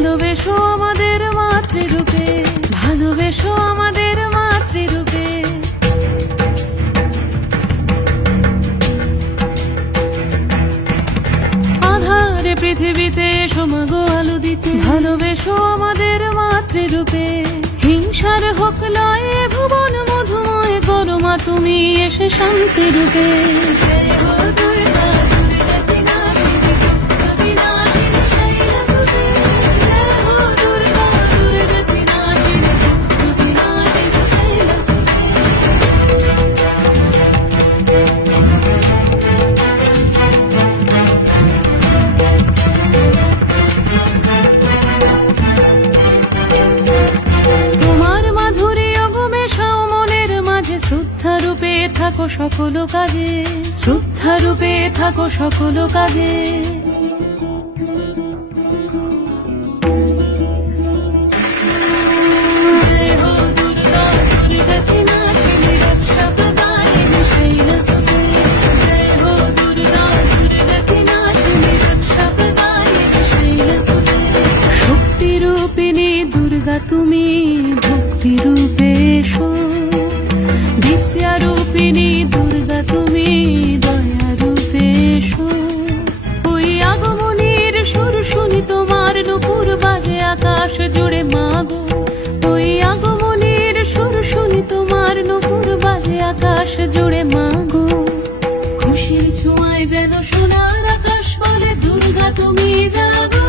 ভালোবেসো আমাদের মাতৃরূপে, ভালোবেসো আমাদের মাতৃরূপে। আধারে পৃথিবীতে এসো মাগো আলো দিতে, ভালোবেসো আমাদের মাতৃরূপে। হিংসার হোক লয়ে ভুবন মধুময় করো মা তুমি এসে শান্তি রূপে। শ্রদ্ধারূপে থাকো সকল কাজে, শ্রদ্ধারূপে থাকো সকল কাজে। জয় হো দুর্গা, দুর্গা কি নাশিনী রক্ষা প্রদায়িনী শৈলসুতে। জয় হো দুর্গা, দুর্গা কি নাশিনী রক্ষা প্রদায়িনী শৈলসুতে। শক্তিরূপিণী দুর্গা তুমি ভক্তিরূপে এসো, বিদ্যারূপিণী দুর্গা তুমি দয়ারূপে এসো। ওই আগমনীর সুর শুনি তোমার নুপুর বাজে আকাশ জুড়ে মাগো। ওই আগমনীর সুর শুনি তোমার নুপুর বাজে আকাশ জুড়ে মাগো। খুশির ছোঁয়ায় যেন সোনার আকাশ বলে দুর্গা তুমি জাগো।